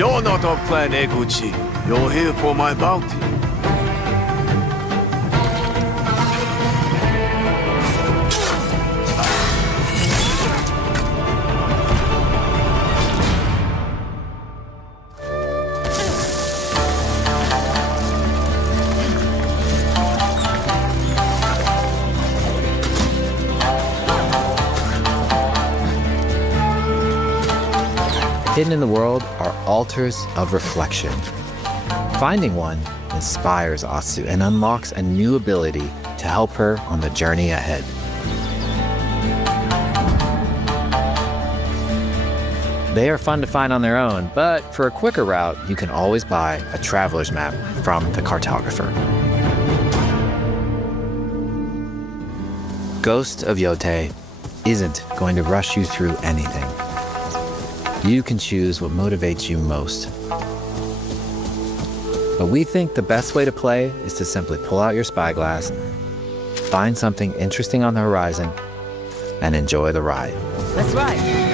You're not of Clan Eguchi. You're here for my bounty. Hidden in the world are altars of reflection. Finding one inspires Atsu and unlocks a new ability to help her on the journey ahead. They are fun to find on their own, but for a quicker route, you can always buy a traveler's map from the cartographer. Ghost of Yotei isn't going to rush you through anything. You can choose what motivates you most. But we think the best way to play is to simply pull out your spyglass, find something interesting on the horizon, and enjoy the ride. Let's ride.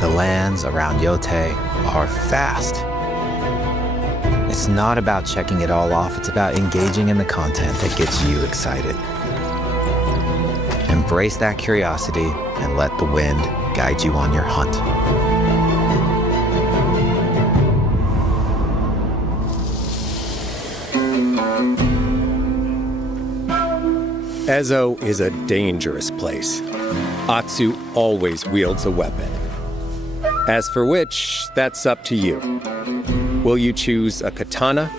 The lands around Yotei are vast. It's not about checking it all off, it's about engaging in the content that gets you excited. Embrace that curiosity and let the wind guide you on your hunt. Ezo is a dangerous place. Atsu always wields a weapon. As for which, that's up to you. Will you choose a katana,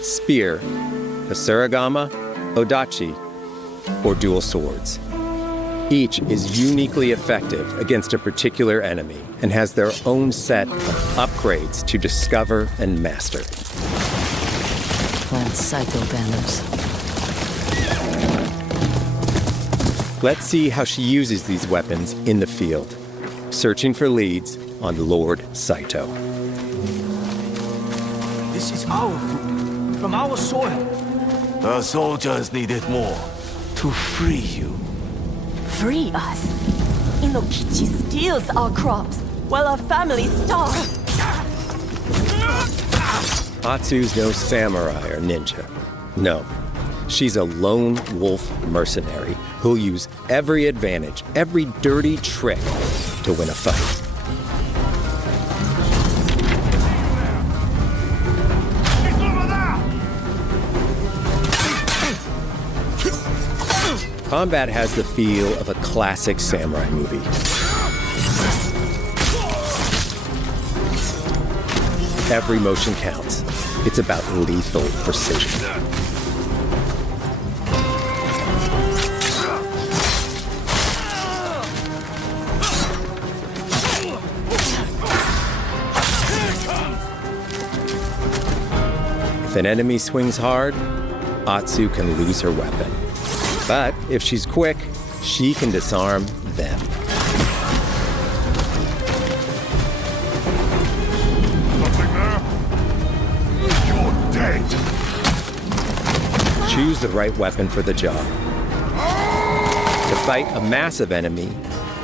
spear, a surigama, odachi, or dual swords? Each is uniquely effective against a particular enemy and has their own set of upgrades to discover and master. Clan Saito banners. Let's see how she uses these weapons in the field, searching for leads on Lord Saito. This is our food, from our soil. The soldiers need it more to free you. Free us? Inokichi steals our crops while our families starve. Atsu's no samurai or ninja. No, she's a lone wolf mercenary who'll use every advantage, every dirty trick to win a fight. Combat has the feel of a classic samurai movie. Every motion counts. It's about lethal precision. If an enemy swings hard, Atsu can lose her weapon. But if she's quick, she can disarm them. Nothing there? You're dead. Choose the right weapon for the job. To fight a massive enemy,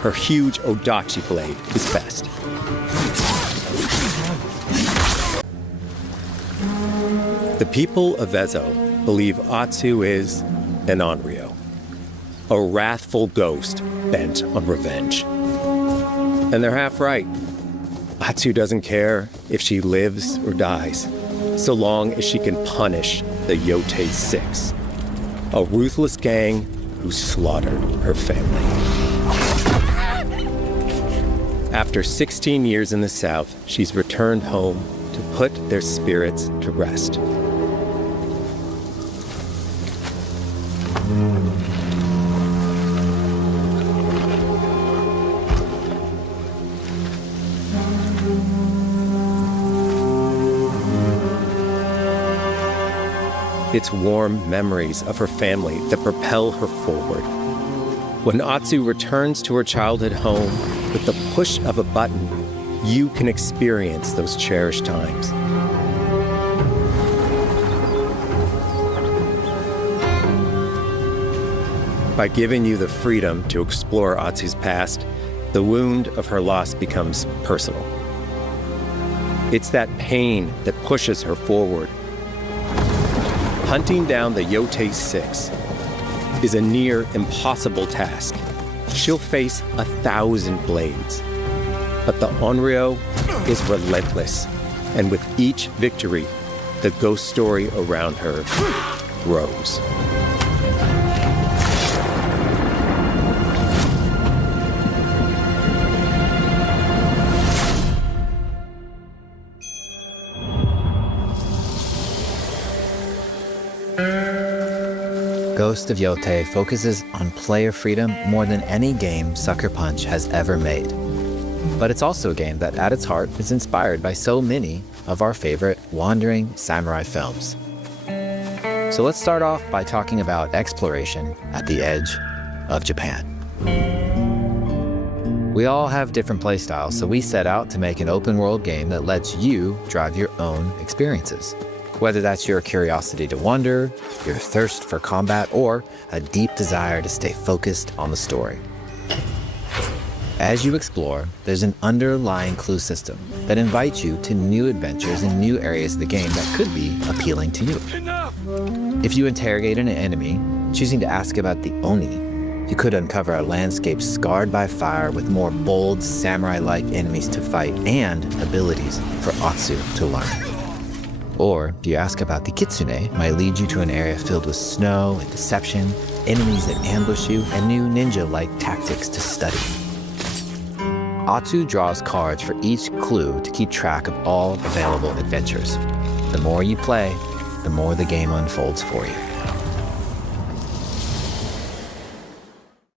her huge odachi blade is best. The people of Ezo believe Atsu is an Onryo, a wrathful ghost bent on revenge. And they're half right. Atsu doesn't care if she lives or dies, so long as she can punish the Yotei Six, a ruthless gang who slaughtered her family. After 16 years in the South, she's returned home to put their spirits to rest. It's warm memories of her family that propel her forward. When Atsu returns to her childhood home, with the push of a button, you can experience those cherished times. By giving you the freedom to explore Atsu's past, the wound of her loss becomes personal. It's that pain that pushes her forward. Hunting down the Yotei 6 is a near impossible task. She'll face 1,000 blades. But the Onryo is relentless, and with each victory, the ghost story around her grows. Ghost of Yotei focuses on player freedom more than any game Sucker Punch has ever made. But it's also a game that at its heart is inspired by so many of our favorite wandering samurai films. So let's start off by talking about exploration at the edge of Japan. We all have different playstyles, so we set out to make an open world game that lets you drive your own experiences. Whether that's your curiosity to wonder, your thirst for combat, or a deep desire to stay focused on the story. As you explore, there's an underlying clue system that invites you to new adventures in new areas of the game that could be appealing to you. If you interrogate an enemy, choosing to ask about the Oni, you could uncover a landscape scarred by fire with more bold, samurai-like enemies to fight and abilities for Atsu to learn. Or if you ask about the Kitsune, might lead you to an area filled with snow and deception, enemies that ambush you, and new ninja-like tactics to study. Atsu draws cards for each clue to keep track of all available adventures. The more you play, the more the game unfolds for you.